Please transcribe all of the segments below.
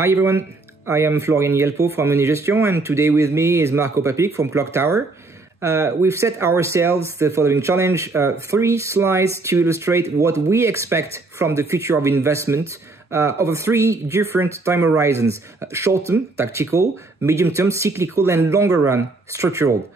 Hi everyone, I am Florian Ielpo from Unigestion, and today with me is Marko Papic from Clocktower. We've set ourselves the following challenge, 3 slides to illustrate what we expect from the future of investment over 3 different time horizons: short-term, tactical, medium-term, cyclical, and longer-run, structural.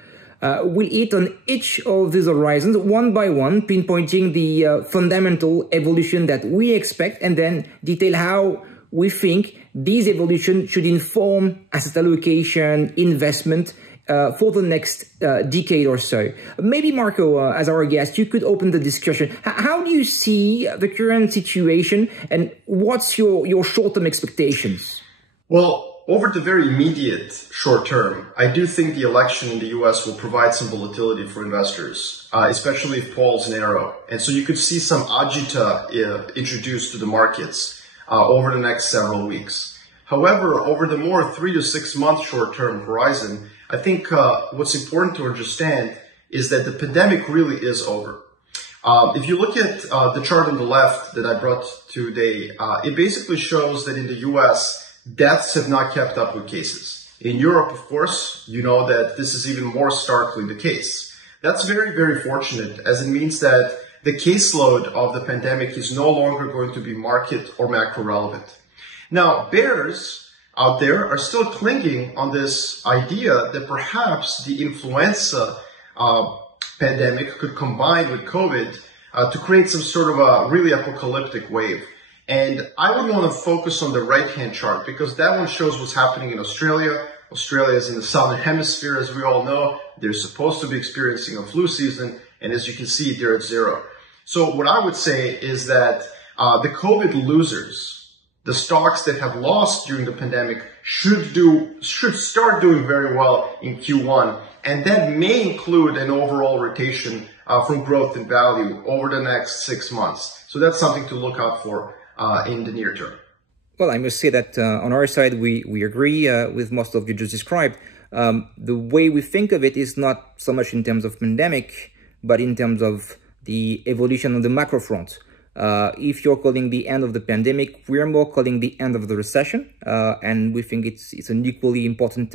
We'll hit on each of these horizons one by one, pinpointing the fundamental evolution that we expect, and then detail how we think these evolution should inform asset allocation, investment for the next decade or so. Maybe Marko, as our guest, you could open the discussion. How do you see the current situation, and what's your short-term expectations? Well, over the very immediate short term, I do think the election in the US will provide some volatility for investors, especially if polls narrow. And so you could see some agita introduced to the markets over the next several weeks. However, over the more 3 to 6 month short-term horizon, I think what's important to understand is that the pandemic really is over. If you look at the chart on the left that I brought today, it basically shows that in the US, deaths have not kept up with cases. In Europe, of course, you know that this is even more starkly the case. That's very, very fortunate, as it means that the caseload of the pandemic is no longer going to be market or macro relevant. Now, bears out there are still clinging on this idea that perhaps the influenza pandemic could combine with COVID to create some sort of a really apocalyptic wave. And I would want to focus on the right-hand chart because that one shows what's happening in Australia. Australia is in the southern hemisphere, as we all know. They're supposed to be experiencing a flu season, and as you can see, they're at 0. So what I would say is that the COVID losers, the stocks that have lost during the pandemic, should start doing very well in Q1, and that may include an overall rotation from growth and value over the next 6 months. So that's something to look out for in the near term. Well, I must say that on our side, we agree with most of what you just described. The way we think of it is not so much in terms of pandemic, but in terms of the evolution on the macro front. If you're calling the end of the pandemic, we're more calling the end of the recession. And we think it's an equally important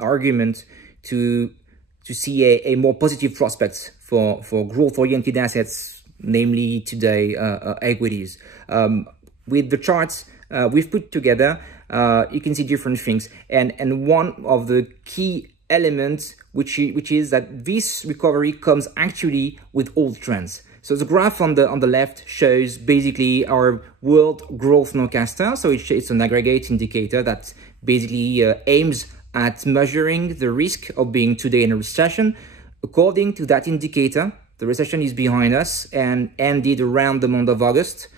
argument to see a more positive prospects for growth-oriented assets, namely today equities. With the charts we've put together, you can see different things. And one of the key elements, which is that this recovery comes actually with old trends. So the graph on the left shows basically our world growth forecaster. So it's an aggregate indicator that basically aims at measuring the risk of being today in a recession. According to that indicator, the recession is behind us and ended around the month of August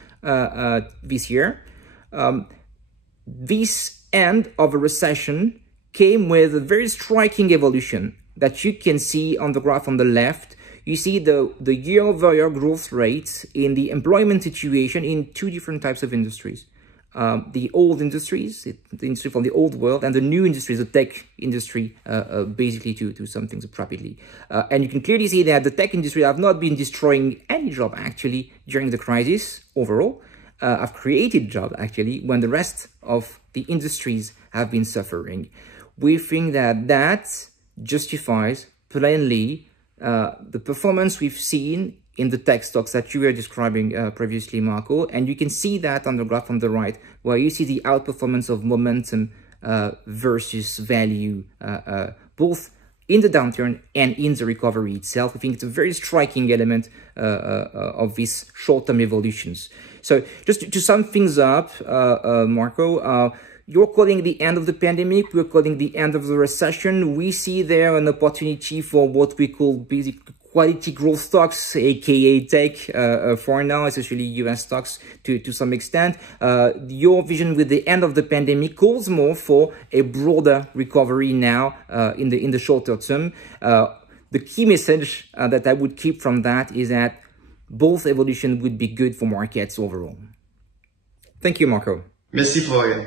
this year. This end of a recession came with a very striking evolution that you can see on the graph on the left. You see the year-over-year growth rates in the employment situation in 2 different types of industries. The old industries, the industry from the old world, and the new industries, the tech industry, basically to sum things up rapidly. And you can clearly see that the tech industry have not been destroying any job actually during the crisis overall. Have created job actually when the rest of the industries have been suffering. We think that justifies plainly the performance we've seen in the tech stocks that you were describing previously, Marko. And you can see that on the graph on the right, where you see the outperformance of momentum versus value, both in the downturn and in the recovery itself. I think it's a very striking element of these short-term evolutions. So just to sum things up, Marko, you're calling the end of the pandemic, we're calling the end of the recession. We see there an opportunity for what we call basic quality growth stocks, aka tech, for now, especially US stocks to some extent. Your vision with the end of the pandemic calls more for a broader recovery now in the shorter term. The key message that I would keep from that is that both evolution would be good for markets overall. Thank you, Marko. Merci, Florian.